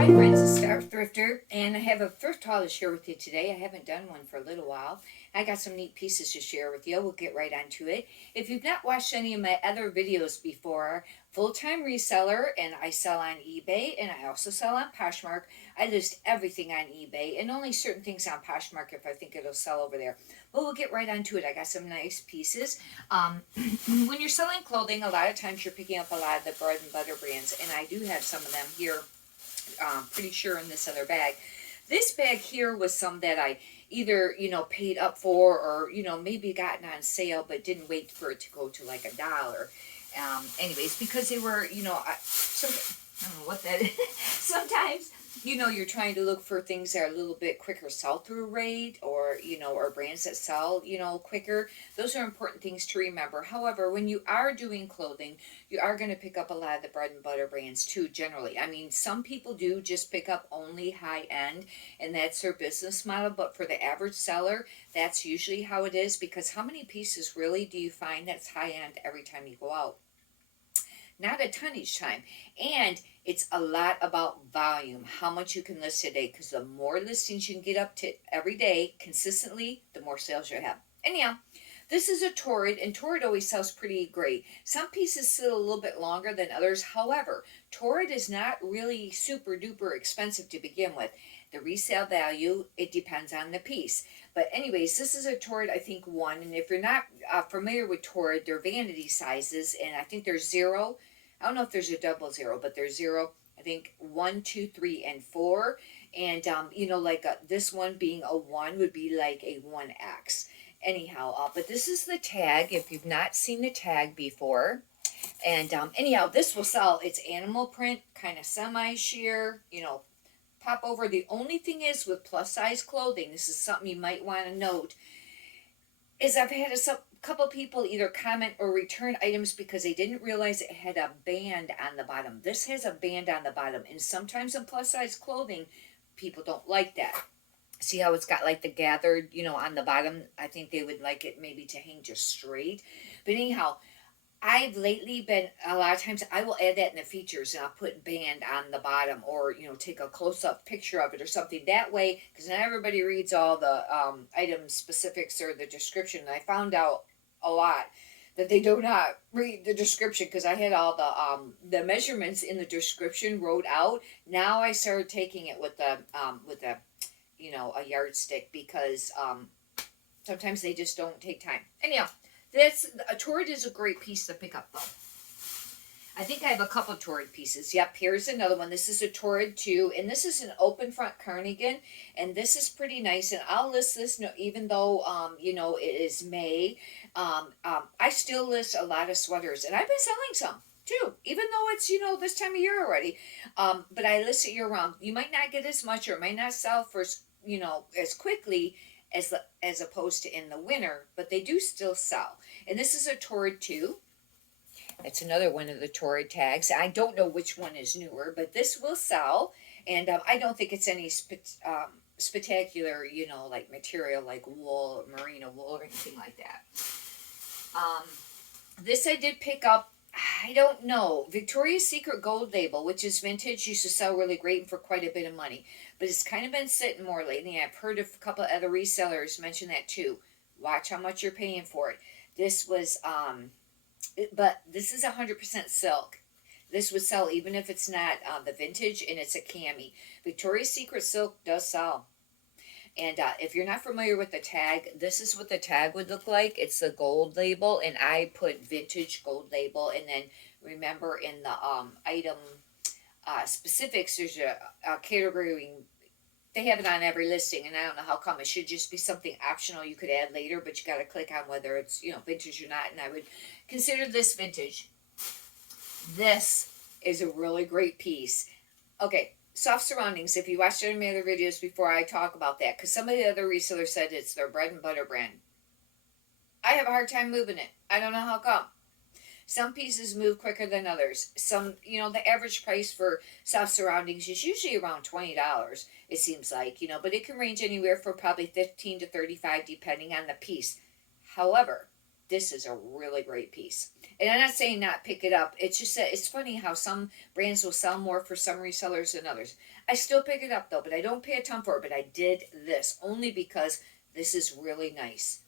Hi friends, it's Star Thrifter, and I have a thrift haul to share with you today. I haven't done one for a little while. I got some neat pieces to share with you. We'll get right onto it. If you've not watched any of my other videos before, full-time reseller, and I sell on eBay, and I also sell on Poshmark. I list everything on eBay, and only certain things on Poshmark if I think it'll sell over there. But we'll get right onto it. I got some nice pieces. When you're selling clothing, a lot of times you're picking up a lot of the bread and butter brands, and I do have some of them here. Pretty sure in this other bag. This bag here was some that I either, paid up for or, maybe gotten on sale but didn't wait for it to go to like $1. Anyways, because they were, I don't know what that is. Sometimes, you're trying to look for things that are a little bit quicker sell-through rate or, or brands that sell, quicker. Those are important things to remember. However, when you are doing clothing, you are going to pick up a lot of the bread and butter brands too, generally. I mean, some people do just pick up only high-end, and that's their business model. But for the average seller, that's usually how it is, because how many pieces really do you find that's high-end every time you go out? Not a ton each time. And it's a lot about volume, how much you can list a day, because the more listings you can get up to every day consistently, the more sales you have. Anyhow, this is a Torrid, and Torrid always sells pretty great. Some pieces sit a little bit longer than others. However, Torrid is not really super duper expensive to begin with. The resale value, it depends on the piece. But anyways, this is a Torrid, I think, 1. And if you're not familiar with Torrid, they're vanity sizes, and I think there's 0. I don't know if there's a 00, but there's 0. I think 1, 2, 3, and 4. And, this one being a 1 would be like a 1X. Anyhow, but this is the tag, if you've not seen the tag before. And, anyhow, this will sell. It's animal print, kind of semi-sheer, pop over. The only thing is with plus-size clothing, this is something you might want to note, is I've had a couple people either comment or return items because they didn't realize it had a band on the bottom. This has a band on the bottom, and sometimes in plus-size clothing, people don't like that. See how it's got like the gathered, on the bottom? I think they would like it maybe to hang just straight. But anyhow, I've lately been, a lot of times I will add that in the features, and I'll put band on the bottom, or, take a close-up picture of it or something. That way, because not everybody reads all the item specifics or the description. And I found out a lot that they do not read the description, because I had all the measurements in the description wrote out. Now I started taking it with a a yardstick, because sometimes they just don't take time. Anyhow, a Torrid is a great piece to pick up, though. I think I have a couple Torrid pieces. Yep, here's another one. This is a Torrid 2, and this is an open front cardigan, and this is pretty nice. And I'll list this, even though it is May. I still list a lot of sweaters, and I've been selling some too, even though it's this time of year already. But I list it year round. You might not get as much, or it might not sell for as quickly as opposed to in the winter, but they do still sell. And this is a Torrid 2. It's another one of the Torrid tags. I don't know which one is newer, but this will sell. And I don't think it's any spectacular, like material like wool, merino wool, or anything like that. This I did pick up, I don't know, Victoria's Secret Gold Label, which is vintage, used to sell really great for quite a bit of money. But it's kind of been sitting more lately. I've heard of a couple of other resellers mention that too. Watch how much you're paying for it. This was, but this is 100% silk. This would sell even if it's not the vintage and it's a cami. Victoria's Secret silk does sell. And if you're not familiar with the tag, this is what the tag would look like. It's the gold label, and I put vintage gold label. And then remember, in the item specifics, there's a category. They have it on every listing, and I don't know how come. It should just be something optional you could add later, but you got to click on whether it's vintage or not. And I would consider this vintage. This is a really great piece. Okay. Soft surroundings. If you watched any of my other videos before, I talk about that, because some of the other resellers said it's their bread and butter brand. I have a hard time moving it. I don't know how come. Some pieces move quicker than others. Some, the average price for soft surroundings is usually around $20, it seems like, but it can range anywhere from probably $15 to $35 depending on the piece. However, this is a really great piece. And I'm not saying not pick it up. It's just that it's funny how some brands will sell more for some resellers than others. I still pick it up though, but I don't pay a ton for it. But I did this only because this is really nice.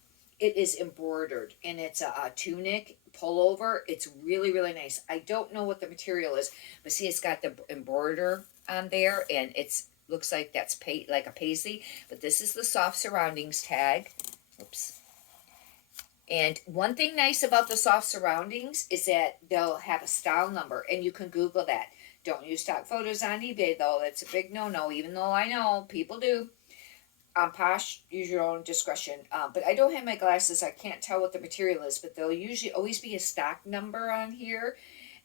It is embroidered and it's a tunic pullover. It's really, really nice. I don't know what the material is, but see, it's got the embroider on there, and it's looks like that's like a paisley. But this is the soft surroundings tag. Oops. And one thing nice about the soft surroundings is that they'll have a style number, and you can Google that. Don't use stock photos on eBay, though. That's a big no-no, even though I know people do. On Posh, use your own discretion. But I don't have my glasses. I can't tell what the material is, but there'll usually always be a stock number on here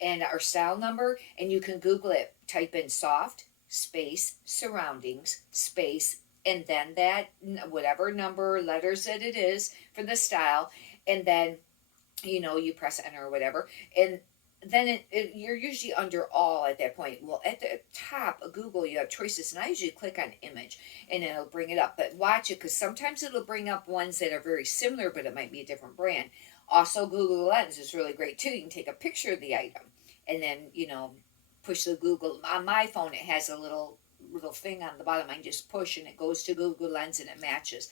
and our style number, and you can Google it. Type in soft, space, surroundings, space, and then that, whatever number, letters that it is for the style, and then, you press enter or whatever, and then you're usually under all at that point. Well, at the top of Google, you have choices, and I usually click on image, and it'll bring it up. But watch it, because sometimes it'll bring up ones that are very similar, but it might be a different brand. Also, Google Lens is really great, too. You can take a picture of the item, and then, push the Google. On my phone, it has a little thing on the bottom. I can just push, and it goes to Google Lens, and it matches.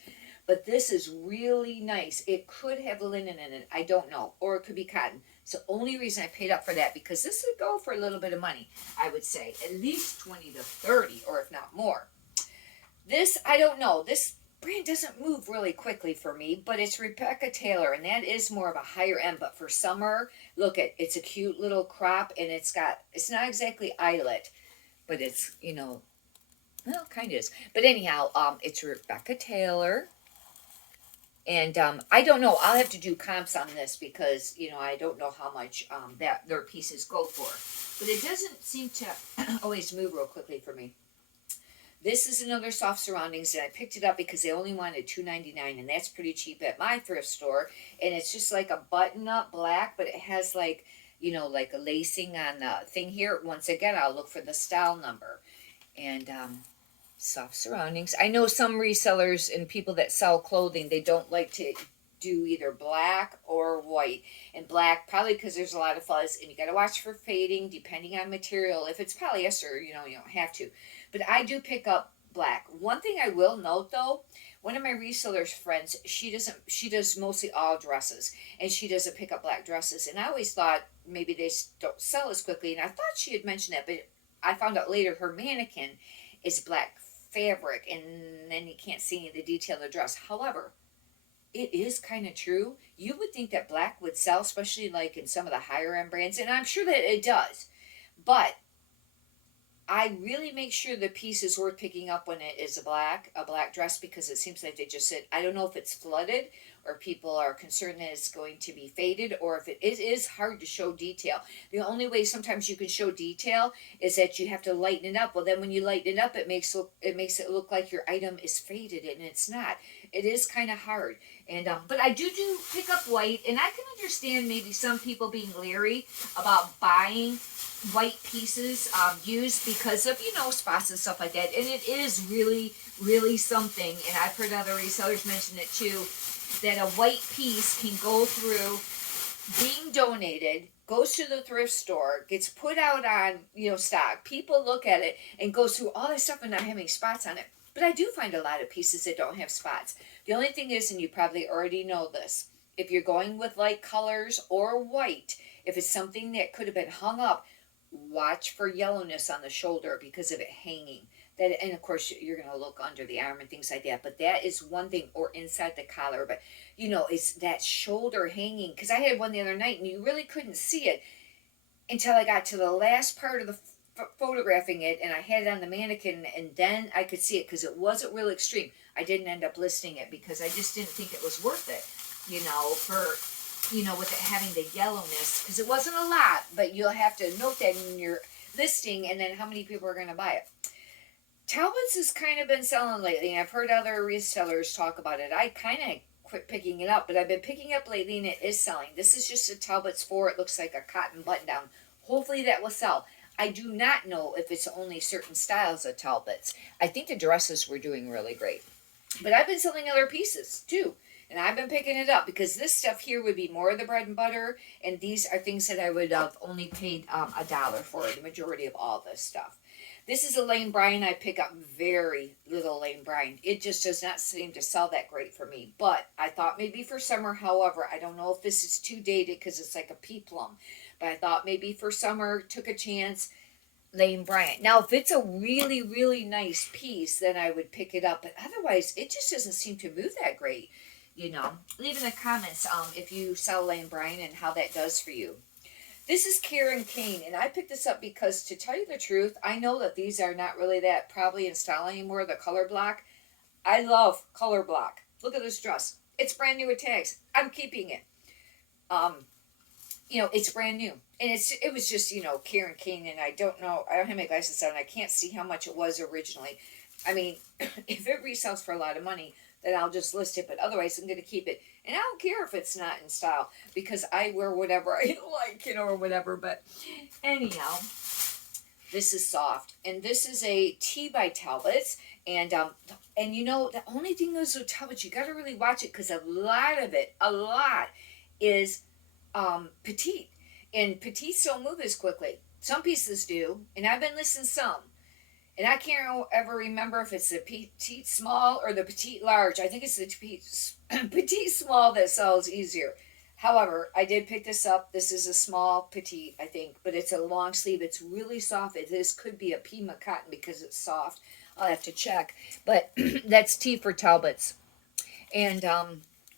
But this is really nice. It could have linen in it. I don't know. Or it could be cotton. It's the only reason I paid up for that, because this would go for a little bit of money, I would say. At least 20 to 30, or if not more. This, I don't know. This brand doesn't move really quickly for me, but it's Rebecca Taylor, and that is more of a higher end. But for summer, look, it's a cute little crop, and it's not exactly eyelet, but it's, well, kind of is. But anyhow, it's Rebecca Taylor. And I don't know. I'll have to do comps on this because, I don't know how much that their pieces go for. But it doesn't seem to always move real quickly for me. This is another soft surroundings, and I picked it up because they only wanted $2.99, and that's pretty cheap at my thrift store. And it's just like a button-up black, but it has like a lacing on the thing here. Once again, I'll look for the style number. And soft surroundings. I know some resellers and people that sell clothing, they don't like to do either black or white. And black, probably because there's a lot of fuzz, and you got to watch for fading depending on material. If it's polyester, you don't have to. But I do pick up black. One thing I will note, though, one of my resellers friends, she does mostly all dresses, and she doesn't pick up black dresses. And I always thought maybe they don't sell as quickly, and I thought she had mentioned that, but I found out later her mannequin is black fabric, and then you can't see any of the detail of the dress. However, it is kind of true. You would think that black would sell, especially like in some of the higher end brands, and I'm sure that it does. But I really make sure the piece is worth picking up when it is a black dress, because it seems like they just said, I don't know if it's flooded or people are concerned that it's going to be faded, or if it is hard to show detail. The only way sometimes you can show detail is that you have to lighten it up. Well, then when you lighten it up, it makes it look like your item is faded, and it's not. It is kind of hard. And but I do pick up white, and I can understand maybe some people being leery about buying white pieces used because of spots and stuff like that. And it is really, really something. And I've heard other resellers mention it too, that a white piece can go through being donated, goes to the thrift store, gets put out on stock. People look at it and goes through all this stuff and not having spots on it. But I do find a lot of pieces that don't have spots. The only thing is, and you probably already know this, if you're going with light colors or white, if it's something that could have been hung up, watch for yellowness on the shoulder because of it hanging. That, and of course you're going to look under the arm and things like that, but that is one thing, or inside the collar. But it's that shoulder hanging, because I had one the other night and you really couldn't see it until I got to the last part of the photographing it, and I had it on the mannequin, and then I could see it because it wasn't real extreme. I didn't end up listing it because I just didn't think it was worth it, with it having the yellowness, because it wasn't a lot, but you'll have to note that in your listing, and then how many people are going to buy it. Talbot's has kind of been selling lately, and I've heard other resellers talk about it. I kind of quit picking it up, but I've been picking up lately, and it is selling. This is just a Talbot's 4. It looks like a cotton button-down. Hopefully that will sell. I do not know if it's only certain styles of Talbots. I think the dresses were doing really great. But I've been selling other pieces, too. And I've been picking it up because this stuff here would be more of the bread and butter, and these are things that I would have only paid $1 for, the majority of all this stuff. This is a Lane Bryant. I pick up very little Lane Bryant. It just does not seem to sell that great for me. But I thought maybe for summer, however, I don't know if this is too dated because it's like a peplum. But I thought maybe for summer, took a chance, Lane Bryant. Now, if it's a really, really nice piece, then I would pick it up. But otherwise, it just doesn't seem to move that great. You know, leave in the comments if you sell Lane Bryant and how that does for you. This is Karen Kane, and I picked this up because, to tell you the truth, I know that these are not really that probably in style anymore, the color block. I love color block. Look at this dress. It's brand new with tags. I'm keeping it. You know, it's brand new. And it was just, you know, Karen Kane, and I don't have my glasses on. I can't see how much it was originally. I mean, if it resells for a lot of money, then I'll just list it, but otherwise I'm going to keep it. And I don't care if it's not in style, because I wear whatever I like, you know, or whatever. But anyhow, this is soft. And this is a T by Talbots. And you know, the only thing is with Talbots, you got to really watch it, because a lot is petite. And petites don't move as quickly. Some pieces do, and I've been listing some. And I can't ever remember if it's the petite small or the petite large. I think it's the petite small that sells easier. However, I did pick this up. This is a small petite, I think, but it's a long sleeve. It's really soft. This could be a Pima cotton because it's soft. I'll have to check. But that's T for Talbots. And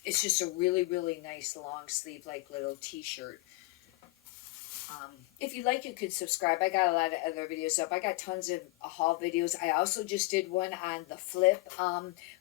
it's just a really, really nice long sleeve, like little t-shirt. If you like, you could subscribe. I got a lot of other videos up. I got tons of haul videos. I also just did one on the flip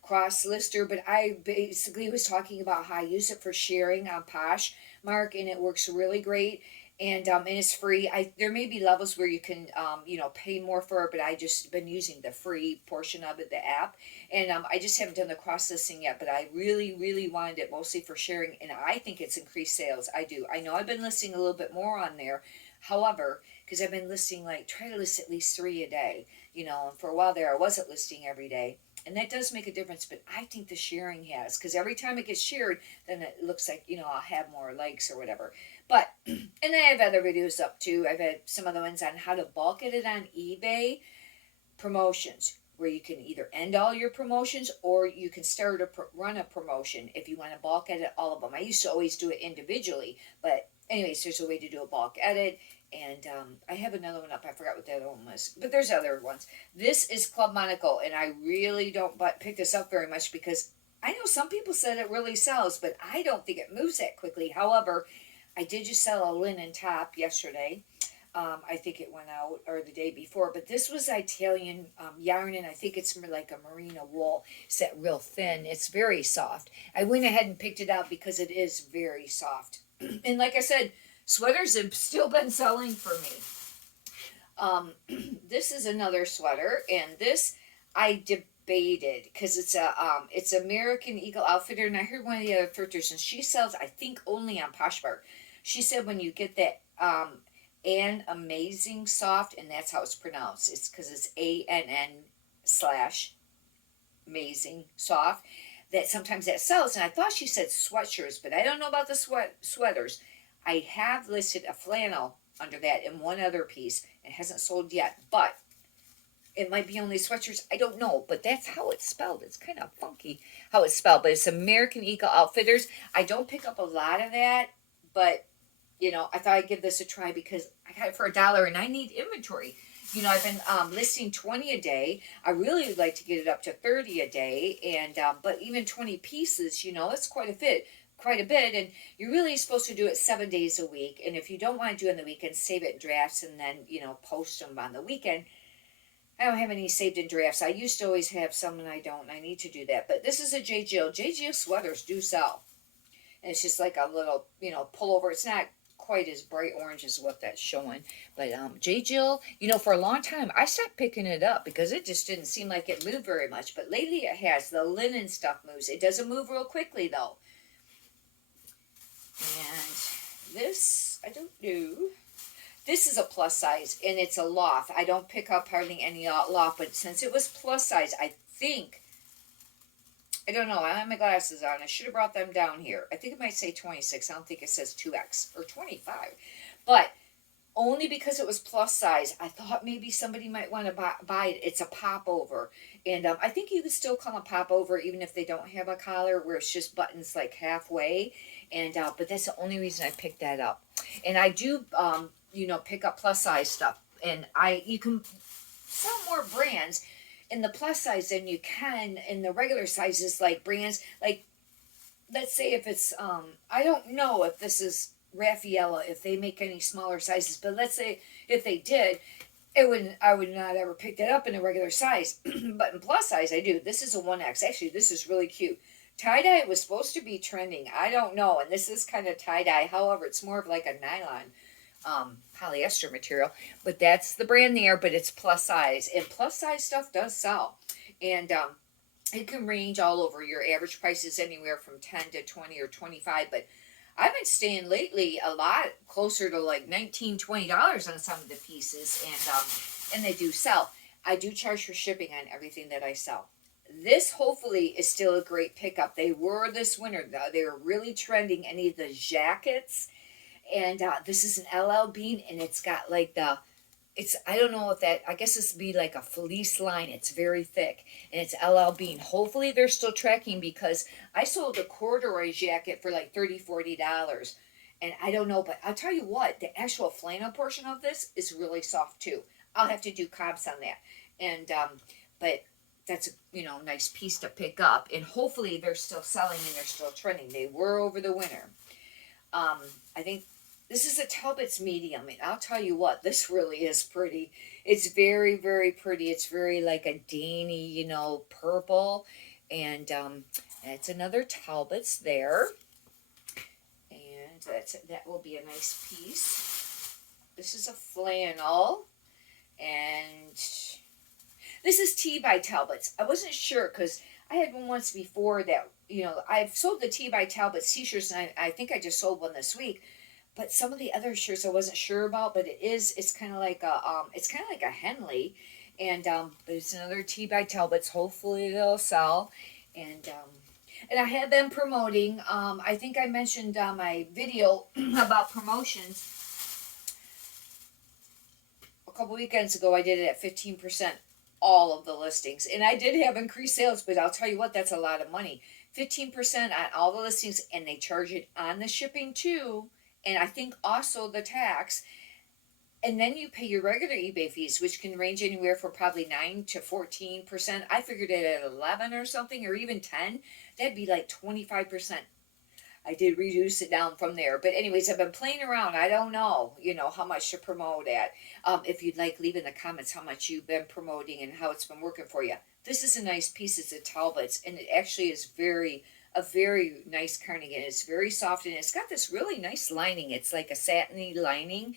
cross lister, but I basically was talking about how I use it for sharing on Poshmark, and it works really great. And it's free. There may be levels where you can you know, pay more for it, but I just been using the free portion of it, the app. And I just haven't done the cross listing yet, but I really, really wanted it mostly for sharing, and I think it's increased sales. I do. I know I've been listing a little bit more on there. However, because I've been listing, like, try to list at least 3 a day, you know, and for a while there I wasn't listing every day. And that does make a difference, but I think the sharing has, because every time it gets shared, then it looks like, you know, I'll have more likes or whatever. But, and I have other videos up too. I've had some other ones on how to bulk edit on eBay promotions, where you can either end all your promotions or you can start run a promotion if you want to bulk edit all of them. I used to always do it individually, but anyways, there's a way to do a bulk edit. And I have another one up. I forgot what the other one was. But there's other ones. This is Club Monaco, and I really don't pick this up very much because I know some people said it really sells, but I don't think it moves that quickly. However, I did just sell a linen top yesterday. I think it went out, or the day before. But this was Italian yarn, and I think it's more like a merino wool. It's that real thin. It's very soft. I went ahead and picked it out because it is very soft. And like I said, sweaters have still been selling for me. This is another sweater, and this I debated because it's American Eagle Outfitter, and I heard one of the other thrifters, and she sells, I think, only on Poshmark. She said when you get that an amazing soft, and that's how it's pronounced. It's because it's ANN/amazing soft. That sometimes that sells, and I thought she said sweatshirts, but I don't know about the sweaters. I have listed a flannel under that in one other piece. It hasn't sold yet, but it might be only sweatshirts. I don't know, but that's how it's spelled. It's kind of funky how it's spelled, but it's American Eagle Outfitters. I don't pick up a lot of that, but, you know, I thought I'd give this a try because I got it for $1 and I need inventory. You know, I've been listing 20 a day. I really would like to get it up to 30 a day, and but even 20 pieces, you know, that's quite a bit, and you're really supposed to do it 7 days a week. And if you don't want to do it on the weekend, save it in drafts and then, you know, post them on the weekend. I don't have any saved in drafts. I used to always have some, and I don't. I need to do that. But this is a J. Jill. J. Jill sweaters do sell. And it's just like a little, you know, pullover. It's not quite as bright orange as what that's showing. But J. Jill, you know, for a long time, I stopped picking it up because it just didn't seem like it moved very much. But lately it has. The linen stuff moves. It doesn't move real quickly, though. And this, I don't know. This is a plus size, and it's a loft. I don't pick up hardly any loft, but since it was plus size, I think I don't know. I have my glasses on. I should have brought them down here. I think it might say 26. I don't think it says 2X or 25. But only because it was plus size, I thought maybe somebody might want to buy it. It's a popover. And I think you can still call a popover even if they don't have a collar, where it's just buttons like halfway. And but that's the only reason I picked that up. And I do, pick up plus size stuff. And you can sell more brands in the plus size than you can in the regular sizes, like brands like, let's say if it's I don't know if this is Raffaella, if they make any smaller sizes, but let's say if they did, I would not ever pick that up in a regular size. But in plus size I do. This is a 1X. Actually, this is really cute. Tie-dye was supposed to be trending. I don't know, and this is kind of tie-dye. However, it's more of like a nylon polyester material, but that's the brand there, but it's plus size, and plus size stuff does sell. And it can range all over. Your average price is anywhere from 10 to 20 or 25, but I've been staying lately a lot closer to like $19-20 on some of the pieces, and they do sell. I do charge for shipping on everything that I sell. This hopefully is still a great pickup. They were this winter though. They were really trending. Any of the jackets. And this is an LL Bean, and it's got like I don't know if that, I guess this would be like a fleece line. It's very thick, and it's LL Bean. Hopefully they're still tracking, because I sold a corduroy jacket for like $30-40. And I don't know, but I'll tell you what, the actual flannel portion of this is really soft too. I'll have to do comps on that. And, but that's a, nice piece to pick up. And hopefully they're still selling and they're still trending. They were over the winter. I think this is a Talbot's medium, and I'll tell you what, this really is pretty. It's very, very pretty. It's very like a Danny, purple, and it's another Talbot's there, and that will be a nice piece. This is a flannel, and this is Tea by Talbot's. I wasn't sure because I had one once before that. I've sold the Tea by Talbot's t-shirts, and I think I just sold one this week. But some of the other shirts I wasn't sure about, but it's kind of like a Henley, and but it's another Tea by Talbot's. Hopefully they'll sell, and I have been promoting. I think I mentioned on my video about promotions a couple weekends ago. I did it at 15%, all of the listings, and I did have increased sales. But I'll tell you what, that's a lot of money. 15% on all the listings, and they charge it on the shipping too. And I think also the tax, and then you pay your regular eBay fees, which can range anywhere from probably 9 to 14%. I figured it at 11 or something, or even 10. That'd be like 25%. I did reduce it down from there. But anyways, I've been playing around. I don't know, how much to promote at. If you'd like, leave in the comments how much you've been promoting and how it's been working for you. This is a nice piece. It's a Talbot's, and it actually is a very nice cardigan. It's very soft, and it's got this really nice lining. It's like a satiny lining,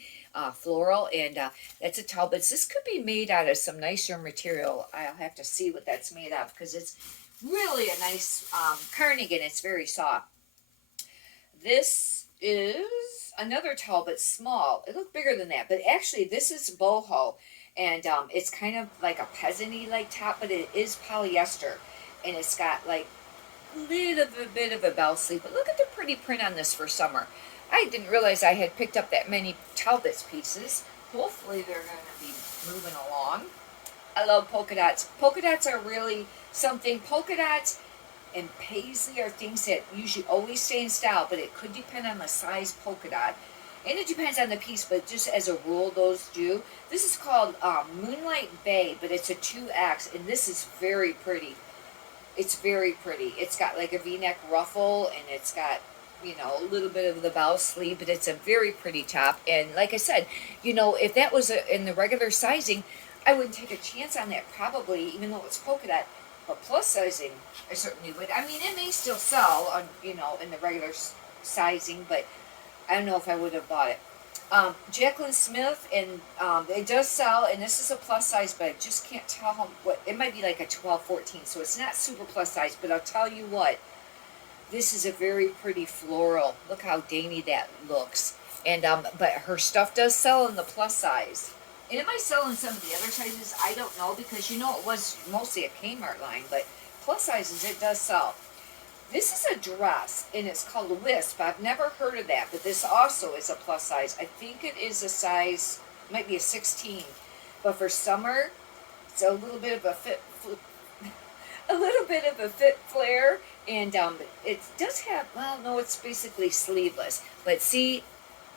floral, and that's a Talbot's. This could be made out of some nicer material. I'll have to see what that's made of, because it's really a nice cardigan. It's very soft. This is another Talbot small. It looked bigger than that, but actually this is boho, and it's kind of like a peasant-y like top, but it is polyester, and it's got like little bit of a bell sleeve. But look at the pretty print on this for summer. I didn't realize I had picked up that many Talbot's pieces. Hopefully they're going to be moving along. I love polka dots. Polka dots are really something. Polka dots and paisley are things that usually always stay in style, but it could depend on the size polka dot. And it depends on the piece, but just as a rule, those do. This is called Moonlight Bay, but it's a 2X, and this is very pretty. It's very pretty. It's got like a V-neck ruffle, and it's got, a little bit of the bow sleeve, but it's a very pretty top. And like I said, if that was in the regular sizing, I wouldn't take a chance on that probably, even though it's polka dot. But plus sizing, I certainly would. I mean, it may still sell on, in the regular sizing, but I don't know if I would have bought it. Jacqueline Smith, and it does sell, and this is a plus size, but I just can't tell what, it might be like a 12, 14, so it's not super plus size, but I'll tell you what, this is a very pretty floral. Look how dainty that looks. And, but her stuff does sell in the plus size. And it might sell in some of the other sizes, I don't know, because it was mostly a Kmart line, but plus sizes, it does sell. This is a dress, and it's called a Wisp. I've never heard of that, but this also is a plus size. I think it is a size, might be a 16, but for summer, it's a little bit of a a little bit of a fit flare, and it does have, well, no, it's basically sleeveless. But see,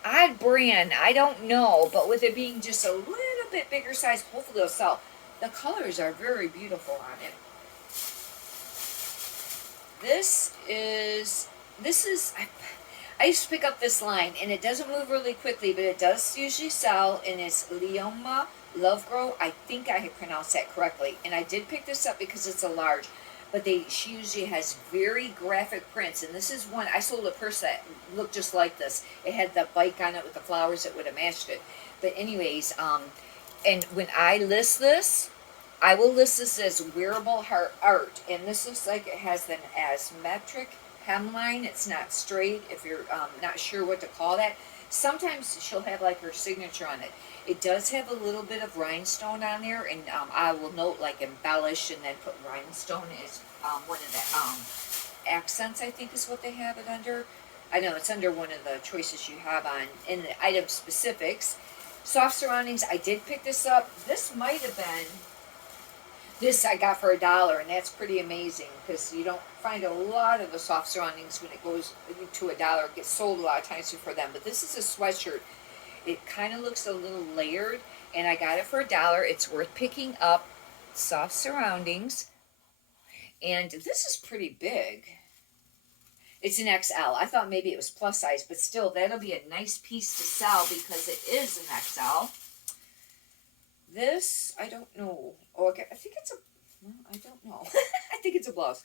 odd brand, I don't know, but with it being just a little bit bigger size, hopefully it'll sell. The colors are very beautiful on it. This is, I used to pick up this line, and it doesn't move really quickly, but it does usually sell, and it's Leoma Love Grow. I think I had pronounced that correctly, and I did pick this up because it's a large, but she usually has very graphic prints, and this is one, I sold a purse that looked just like this. It had the bike on it with the flowers that would have matched it. But anyways, and when I list this, I will list this as wearable art, and this looks like it has an asymmetric hemline. It's not straight, if you're not sure what to call that. Sometimes she'll have like her signature on it. It does have a little bit of rhinestone on there, and I will note like embellish and then put rhinestone as one of the accents, I think is what they have it under. I know it's under one of the choices you have on in the item specifics. Soft surroundings, I did pick this up. This might have been, this I got for $1, and that's pretty amazing because you don't find a lot of the soft surroundings when it goes to $1. It gets sold a lot of times for them. But this is a sweatshirt. It kind of looks a little layered, and I got it for $1. It's worth picking up. Soft surroundings, and this is pretty big. It's an XL. I thought maybe it was plus size, but still, that'll be a nice piece to sell because it is an XL. This, I don't know. Oh, okay. I think it's a, well, I don't know. I think it's a blouse.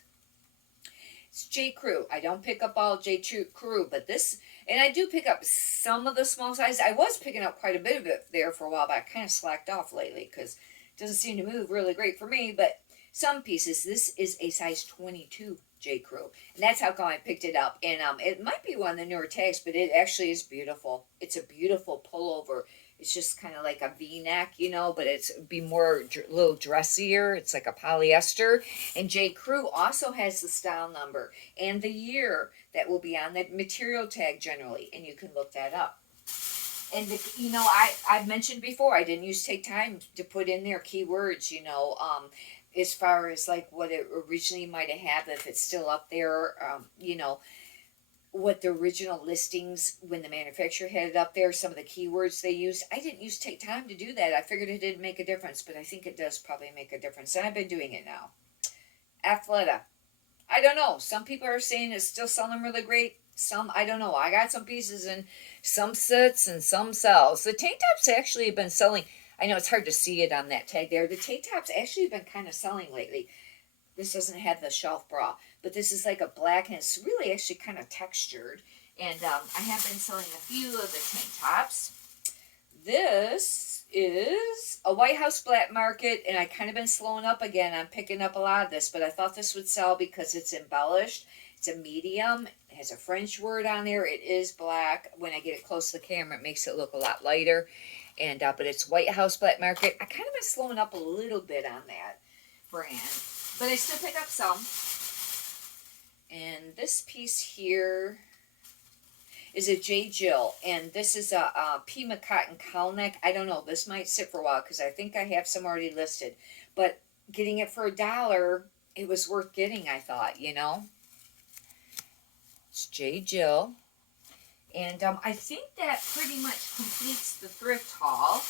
It's J. Crew. I don't pick up all J. Crew, but this, and I do pick up some of the small size. I was picking up quite a bit of it there for a while, but I kind of slacked off lately because it doesn't seem to move really great for me, but some pieces. This is a size 22 J. Crew, and that's how come I picked it up. And it might be one of the newer tags, but it actually is beautiful. It's a beautiful pullover. It's just kind of like a V-neck, you know, but it's be more a little dressier. It's like a polyester. And J. Crew also has the style number and the year that will be on the material tag generally, and you can look that up. And, you know, I've mentioned before, I didn't use take time to put in their keywords, you know, as far as like what it originally might have had, if it's still up there, you know, what the original listings when the manufacturer had it up there, some of the keywords they used. I didn't take time to do that. I figured it didn't make a difference, but I think it does probably make a difference. And I've been doing it now. Athleta. I don't know. Some people are saying it's still selling really great. Some, I don't know. I got some pieces and some sits and some sells. The tank tops actually have been selling. I know it's hard to see it on that tag there. The tank tops actually have been kind of selling lately. This doesn't have the shelf bra, but this is like a black, and it's really actually kind of textured. And I have been selling a few of the tank tops. This is a White House Black Market, and I kind of been slowing up again. I'm picking up a lot of this, but I thought this would sell because it's embellished. It's a medium. It has a French word on there. It is black. When I get it close to the camera, it makes it look a lot lighter. And but it's White House Black Market. I kind of been slowing up a little bit on that brand, but I still pick up some. And this piece here is a J. Jill, and this is a Pima cotton cowl neck. I don't know. This might sit for a while because I think I have some already listed. But getting it for $1, it was worth getting, I thought, you know. It's J. Jill. And I think that pretty much completes the thrift haul.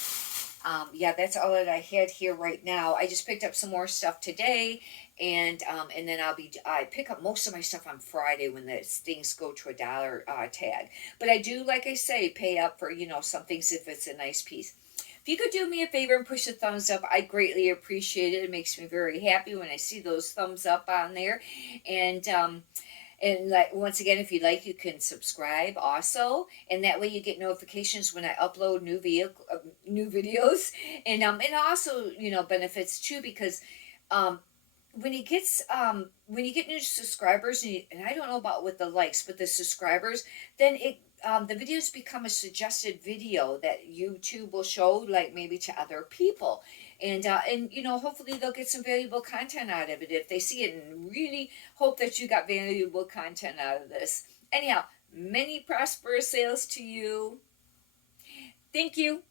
Yeah, that's all that I had here right now. I just picked up some more stuff today, and then I pick up most of my stuff on Friday when the things go to $1 tag. But I do, like I say, pay up for, you know, some things if it's a nice piece. If you could do me a favor and push the thumbs up, I greatly appreciate it. It makes me very happy when I see those thumbs up on there. And like, once again, if you like, you can subscribe also, and that way you get notifications when I upload new videos, and also, you know, benefits too, because when you get new subscribers, and I don't know about with the likes, but the subscribers, then the videos become a suggested video that YouTube will show, like maybe to other people. And you know, hopefully they'll get some valuable content out of it if they see it, and really hope that you got valuable content out of this. Anyhow, many prosperous sales to you. Thank you.